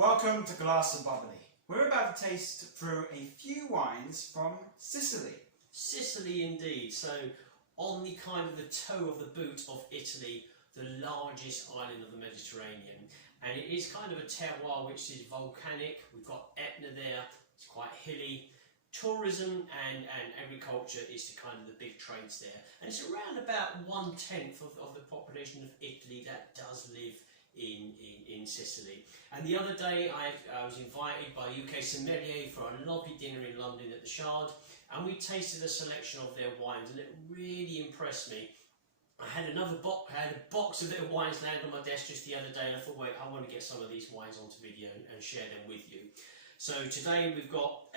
Welcome to Glass and Bubbly. We're about to taste through a few wines from Sicily. Sicily indeed. So on the kind of the toe of the boot of Italy, the largest island of the Mediterranean. And it is kind of a terroir which is volcanic. We've got Etna there, it's quite hilly. Tourism and agriculture is the kind of the big trades there. And it's around about 1/10 of the population of Italy that does live in Sicily. And the other day I was invited by UK sommelier for a lovely dinner in London at the Shard, and we tasted a selection of their wines, and it really impressed me. I had a box of their wines land on my desk just the other day, and I thought, wait, I want to get some of these wines onto video and share them with you. So today I've got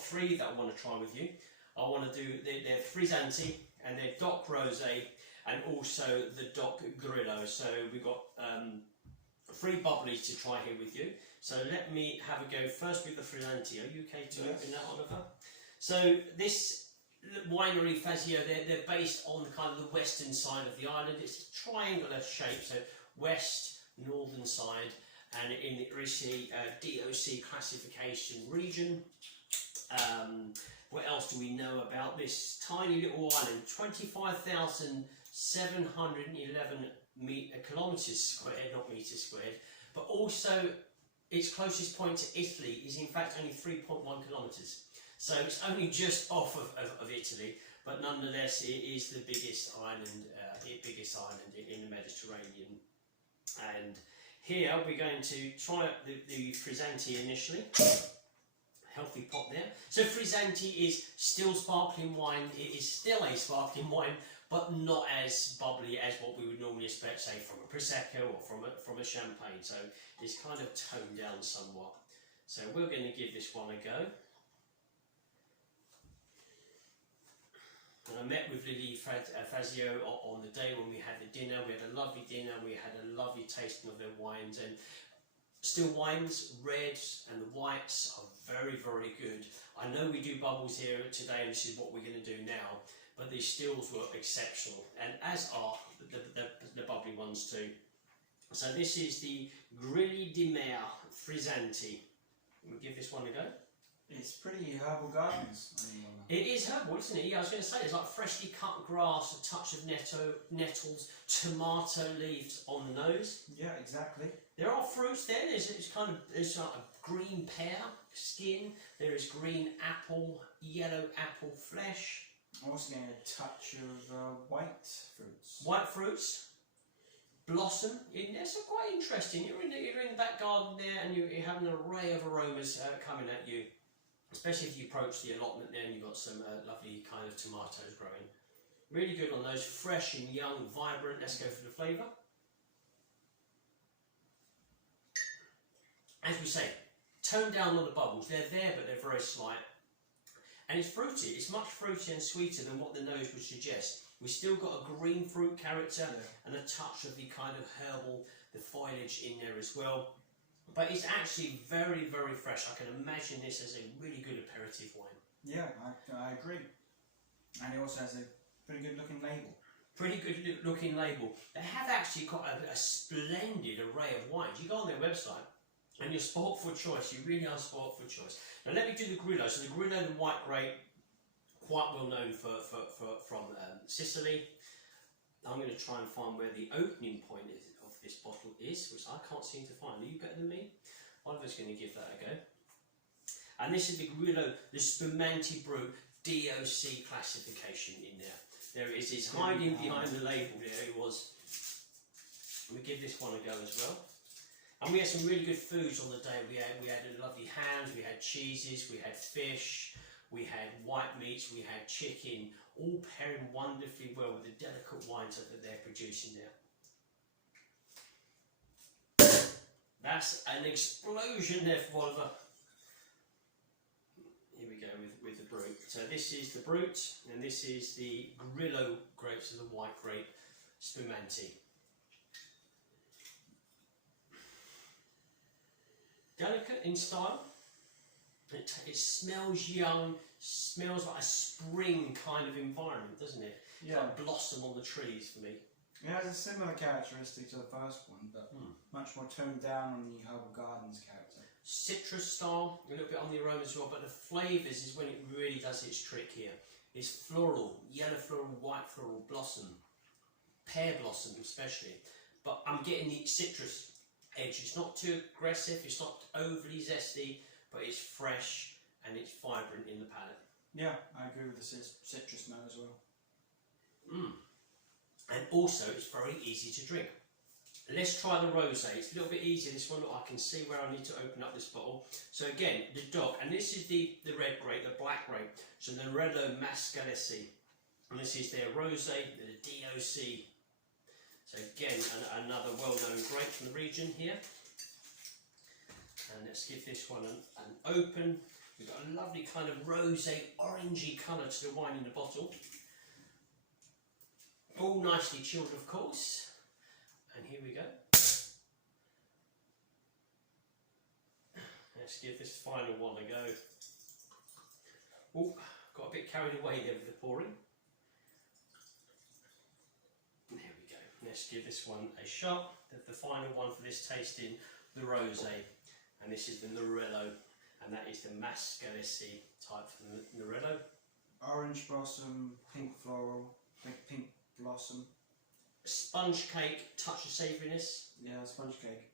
three that I want to try with you. I want to do their Frizzanti and their Doc Rosé, and also the Doc Grillo. So we've got three bubblies to try here with you. So let me have a go first with the Frizzanti. Are you okay to open that, Oliver? So this winery, Fazio, they're based on the kind of the western side of the island. It's a triangular shape, so west, northern side, and in the DOC classification region. What else do we know about this tiny little island? 25,711 kilometres squared, not metres squared, but also its closest point to Italy is in fact only 3.1 kilometres. So it's only just off of Italy, but nonetheless it is the biggest island in the Mediterranean. And here we're going to try the Frizzanti initially. Healthy pop there. So Frizzanti is still sparkling wine. It is still a sparkling wine, but not as bubbly as what we would normally expect, say, from a Prosecco or from a champagne. So it's kind of toned down somewhat. So we're going to give this one a go. And I met with Lily Fazio on the day when we had the dinner. We had a lovely dinner. We had a lovely tasting of their wines, and still wines, reds and the whites are very, very good. I know we do bubbles here today, and this is what we're going to do now, but these stills were exceptional, and as are the bubbly ones too. So this is the Grilli di Mare Frizzanti. We'll give this one a go. It's pretty herbal gardens. It is herbal, isn't it? Yeah, I was going to say, it's like freshly cut grass, a touch of nettles, tomato leaves on the nose. Yeah, exactly. There are fruits there. There's like a green pear skin. There is green apple, yellow apple flesh. I'm also getting a touch of white fruits. White fruits, blossom in there. So quite interesting. You're in the back garden there, and you have an array of aromas coming at you. Especially if you approach the allotment there and you've got some lovely kind of tomatoes growing. Really good on those, fresh and young, vibrant. Let's go for the flavour. As we say, tone down on the bubbles. They're there, but they're very slight. And it's fruity. It's much fruitier and sweeter than what the nose would suggest. We've still got a green fruit character and a touch of the kind of herbal, the foliage in there as well. But it's actually very, very fresh. I can imagine this as a really good aperitif wine. Yeah, I agree. And it also has a pretty good looking label. Pretty good looking label. They have actually got a splendid array of wines. You go on their website and you're spoilt for choice. You really are spoilt for choice. Now let me do the Grillo. So the Grillo, the white grape, quite well known from Sicily. I'm going to try and find where the opening point is of this bottle is, which I can't seem to find. Are you better than me? Oliver's going to give that a go. And this is the Grillo, the Spumante Brut DOC classification in there. There it is. It's hiding behind the label there. It was. We give this one a go as well. And we had some really good foods on the day. We had lovely hams, we had cheeses, we had fish, we had white meats, we had chicken, all pairing wonderfully well with the delicate wines that they're producing there. That's an explosion there for Oliver. Here we go with the Brut. So this is the Brut, and this is the Grillo grapes, so the white grape Spumante. Delicate in style. It smells young, smells like a spring kind of environment, doesn't it? Yeah. It's like blossom on the trees for me. It has a similar characteristic to the first one, but much more toned down on the herbal gardens character. citrus style, a little bit on the aroma as well, but the flavours is when it really does its trick here. It's floral, yellow floral, white floral, blossom, pear blossom especially, but I'm getting the citrus edge. It's not too aggressive, it's not overly zesty, but it's fresh and it's vibrant in the palate. Yeah, I agree with the citrus note as well. And also it's very easy to drink. Let's try the rosé. It's a little bit easier, this one. I can see where I need to open up this bottle. So again, the DOC, and this is the red grape, the black grape. So the Nerello Mascalese. And this is their rosé, the DOC. So again, another well-known grape from the region here. And let's give this one an open. We've got a lovely kind of rosé, orangey colour to the wine in the bottle. All nicely chilled, of course. And here we go. Let's give this final one a go. Oh, got a bit carried away there with the pouring. There we go. Let's give this one a shot. The final one for this tasting, the rosé. And this is the Nerello. And that is the Mascalese type from the Nerello. Orange blossom, pink floral, pink blossom. Sponge cake, touch of savouriness. Yeah, sponge cake.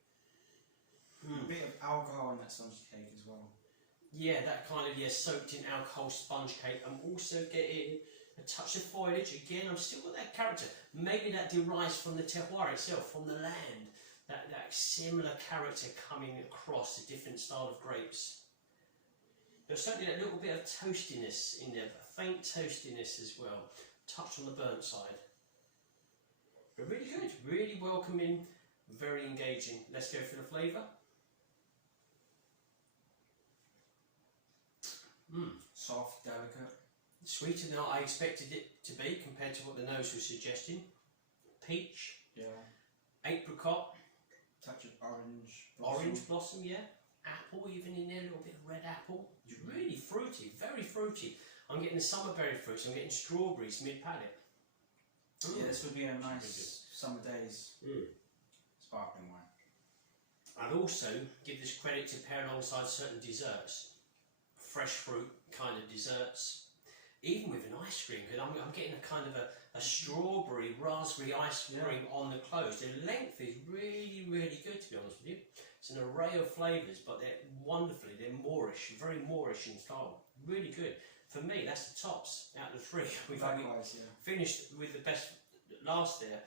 A bit of alcohol in that sponge cake as well. Yeah, that kind of soaked in alcohol sponge cake. I'm also getting a touch of foliage. Again, I've still got that character. Maybe that derives from the terroir itself, from the land. That similar character coming across a different style of grapes. There's certainly that little bit of toastiness in there, a faint toastiness as well. Touch on the burnt side. But really good, really welcoming, very engaging. Let's go for the flavour. Soft, delicate. Sweeter than I expected it to be compared to what the nose was suggesting. Peach. Yeah. Apricot. Touch of orange blossom. Orange blossom, yeah. Apple even in there, a little bit of red apple. It's really fruity, very fruity. I'm getting the summer berry fruits, I'm getting strawberries mid-palate. Yeah, this would be a nice summer days sparkling wine. I'd also give this credit to pair alongside certain desserts. Fresh fruit kind of desserts. Even with an ice cream, because I'm getting a kind of a strawberry, raspberry ice cream on the close. The length is really, really good, to be honest with you. It's an array of flavours, but they're they're Moorish, very Moorish in style. Really good. For me, that's the tops out of the three. We've finished with the best last there.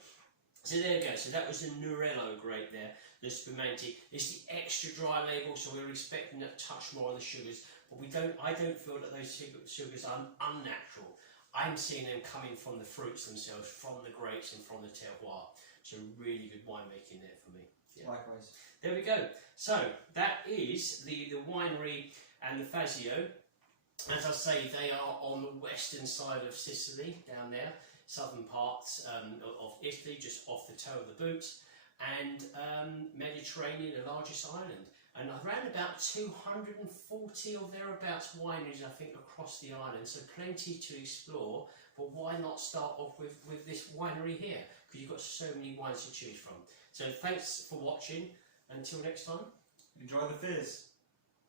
So there you go. So that was the Nerello grape there, the Spumante. It's the extra dry label, so we're expecting a touch more on the sugars. But I don't feel that those sugars are unnatural. I'm seeing them coming from the fruits themselves, from the grapes and from the terroir. So really good winemaking there for me. Yeah. Likewise. There we go. So that is the winery and the Fazio. As I say, they are on the western side of Sicily, down there, southern parts of Italy, just off the toe of the boot, and Mediterranean, the largest island. And around about 240 or thereabouts wineries, I think, across the island, so plenty to explore. But why not start off with this winery here? Because you've got so many wines to choose from. So thanks for watching. Until next time. Enjoy the fizz.